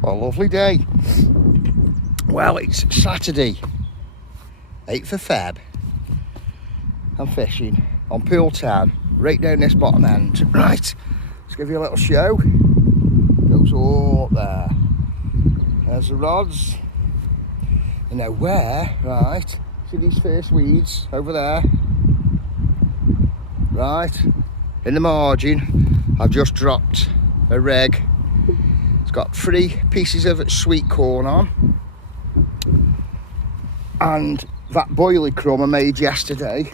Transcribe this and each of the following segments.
What a lovely day. Well, it's Saturday, 8th of Feb. I'm fishing on Pool Town, right down this bottom end. Right, let's give you a little show. Goes all up there. There's the rods. And now where, right, see these first weeds over there? Right, in the margin, I've just dropped a reg. It's got 3 pieces of sweet corn on. And that boilie crumb I made yesterday.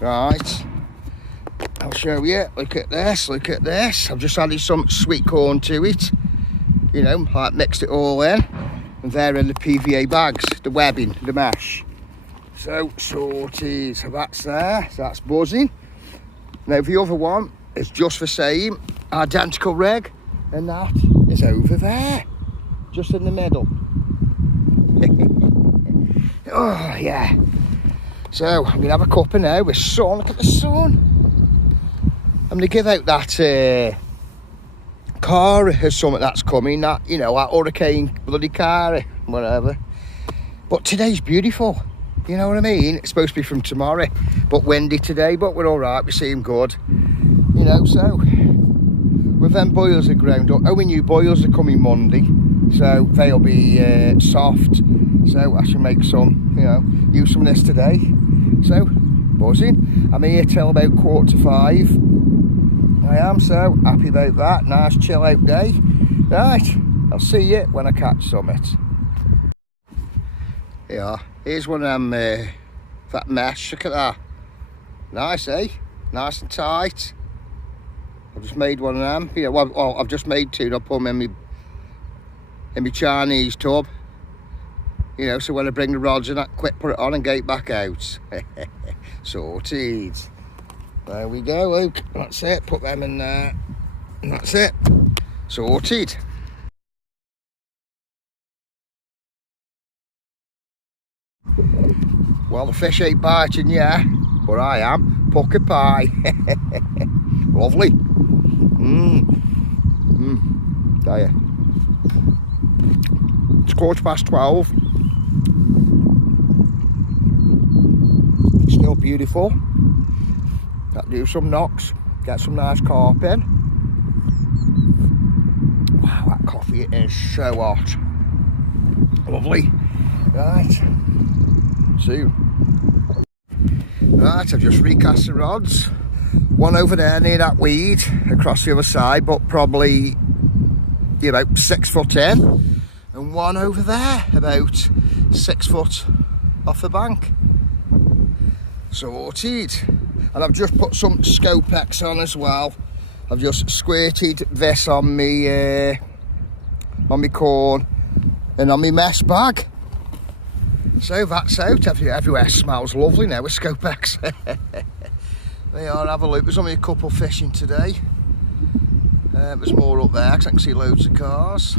Right, I'll show you. Look at this, look at this. I've just added some sweet corn to it. You know, like mixed it all in. And they're in the PVA bags, the webbing, the mesh. So sorted, so that's there, so that's buzzing. Now the other one is just the same, identical rig, and that is over there, just in the middle. Oh yeah. So I'm gonna have a cuppa now with sun. Look at the sun. I'm gonna give out that car or something that's coming, that, you know, that hurricane bloody car, whatever. But today's beautiful, you know what I mean? It's supposed to be from tomorrow, but windy today, but we're all right, we seem good, you know. So with them boils are ground up. Our new boils are coming Monday, so they'll be soft, so I should make some, you know, use some of this today. So buzzing. I'm here till about 4:45. I am, so happy about that. Nice chill out day. Right, I'll see you when I catch summit. Yeah, here's one of them, that mesh, look at that. Nice, eh? Nice and tight. I've just made one of them. Yeah, well, I've just made 2, and I'll put them in my Chinese tub. You know, so when I bring the rods in, I quick put it on and get it back out. Sorted. There we go, Luke. That's it. Put them in there. And that's it. Sorted. Well, the fish ain't biting yet, but I am. Pucker pie. Lovely. There. It's 12:15. It's still beautiful. Got to do some knocks, get some nice carp in. Wow, that coffee is so hot. Lovely. Right, soon. Right, I've just recast the rods. One over there near that weed, across the other side, but probably about 6 foot in. And one over there, about 6 foot off the bank. Sorted. And I've just put some Scopex on as well. I've just squirted this on me corn and on my mess bag. So that's out. Everywhere smells lovely now with Scopex. They are, have a look. There's only a couple fishing today. There's more up there because I can see loads of cars.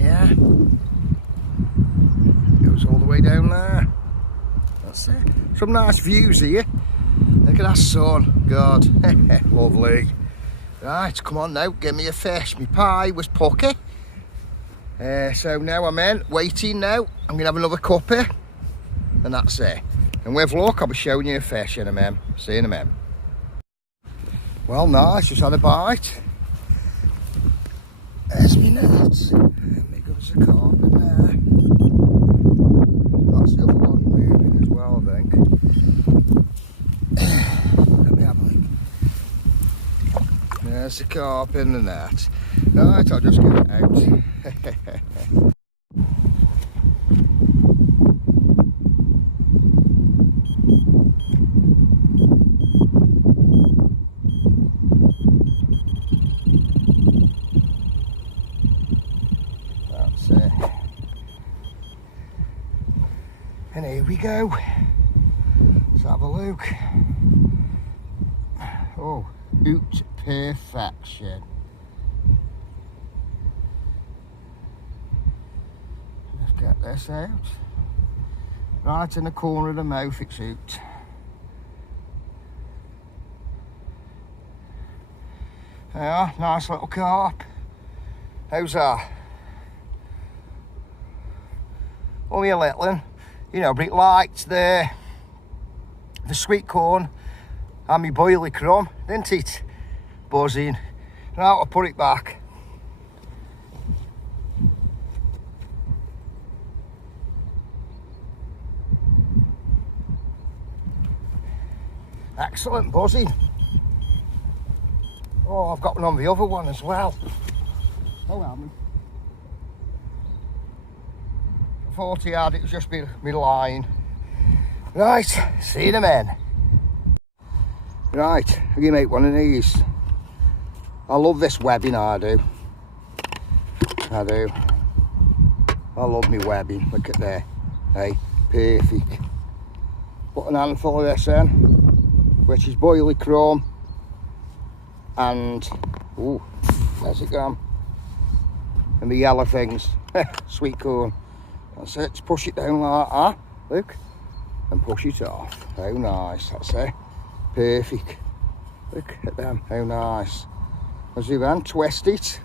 Yeah. Goes all the way down there. That's it. Some nice views here. Look at that sun. God. Lovely. Right, come on now, give me a fish. My pie was pucky. So now I'm in, waiting now. I'm gonna have another cuppa, and that's it. And with luck, I'll be showing you a fish in a minute. See you in a minute. Well, nice, just had a bite. There's me net. There goes a carp in there. That's the other one moving as well, I think. Let me have a look. There's the carp in the net. Right, I'll just get it out. That's it. And here we go. Let's have a look. Oh, oot perfection. Let's get this out. Right in the corner of the mouth, it's out. Yeah, nice little carp. How's that? Only a little one, you know, but it liked the sweet corn and my boilie crumb, didn't it? Buzzing. Now I'll put it back. Excellent buzzing. Oh, I've got one on the other one as well. Oh, well. I thought he had, it was just me line. Right, see you in a minute. Right, I'm gonna make one of these. I love this webbing, I do. I do. I love me webbing, look at there. Hey, perfect. Put an handful of this in, which is boilie crumb. And, ooh, where's it gone? And the yellow things, sweet corn. That's it, just push it down like that, look, and push it off. How nice, that's it, perfect. Look at them, how nice. As you then twist it,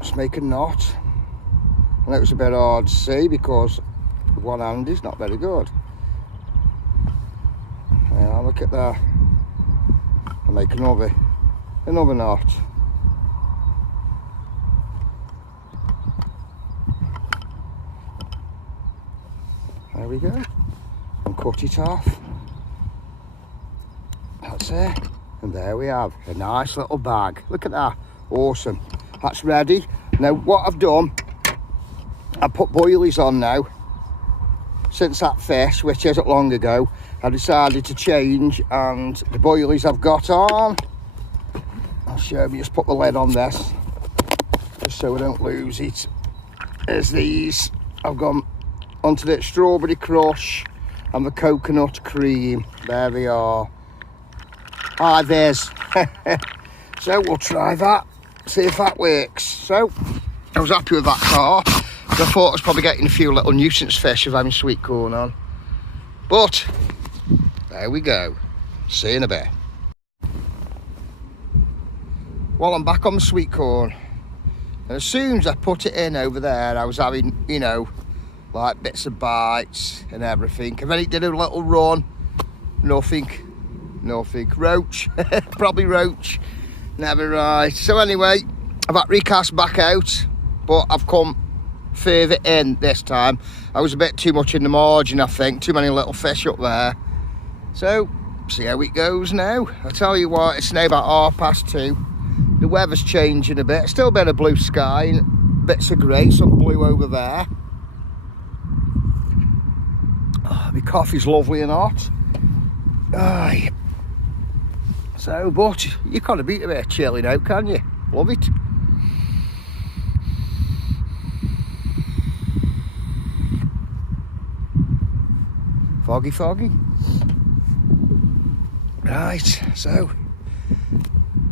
just make a knot. And that was a bit hard to see because one hand is not very good. Yeah, look at that. I'll make another knot. There we go. And cut it off. That's it. And there we have a nice little bag. Look at that. Awesome. That's ready. Now what I've done, I put boilies on now. Since that fish, which isn't long ago, I decided to change, and the boilies I've got on, I'll show you, just put the lid on this, just so I don't lose it, is these. I've gone onto the strawberry crush and the coconut cream. There they are. Ah, there's. So we'll try that, see if that works. So, I was happy with that carp. I thought I was probably getting a few little nuisance fish of having sweet corn on. But, there we go. See you in a bit. Well, I'm back on the sweet corn. And as soon as I put it in over there, I was having, you know, like bits of bites and everything. And then it did a little run. Nothing. Roach. Probably roach. Never right. So anyway, I've had recast back out. But I've come further in this time. I was a bit too much in the margin, I think. Too many little fish up there. So, see how it goes now. I'll tell you what, it's now about 2:30. The weather's changing a bit. Still a bit of blue sky and bits of grey, some blue over there. Oh, my coffee's lovely and hot. Aye. So, but you can't beat a bit of chilling out, can you? Love it. Foggy. Right, so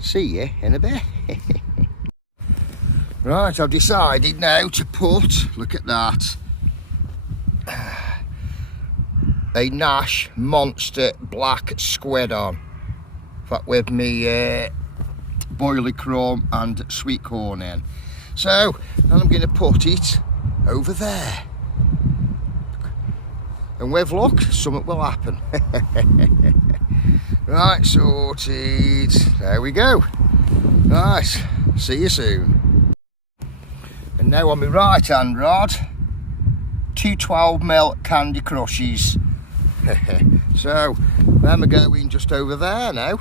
see you in a bit. Right, I've decided now to put, look at that, a Nash Monster Black Squid on. That with me boilie crumb and sweet corn in. So, I'm going to put it over there. And with luck, something will happen. Right, sorted. There we go. Right, see you soon. And now on my right hand rod, 2 12mm Candy Crushes. So, them are going just over there now.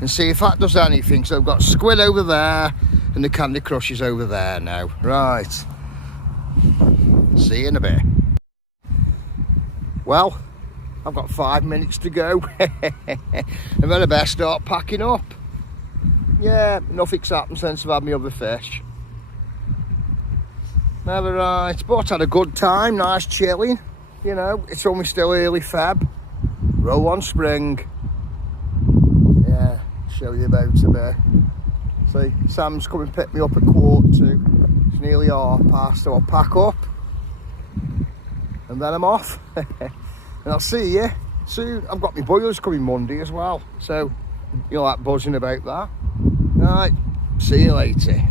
And see if that does anything. So I've got squid over there and the Candy Crushes over there now. Right. See you in a bit. Well, I've got 5 minutes to go. And then I better start packing up. Yeah, nothing's happened since I've had my other fish. Never right, but had a good time, nice chilling. You know, it's only still early Feb. Roll on spring. Yeah, show you about a bit. See, Sam's coming to pick me up at 2:15. It's nearly past, so I'll pack up. And then I'm off. And I'll see you soon. I've got my boilers coming Monday as well. So you know, like buzzing about that. Right, see you later.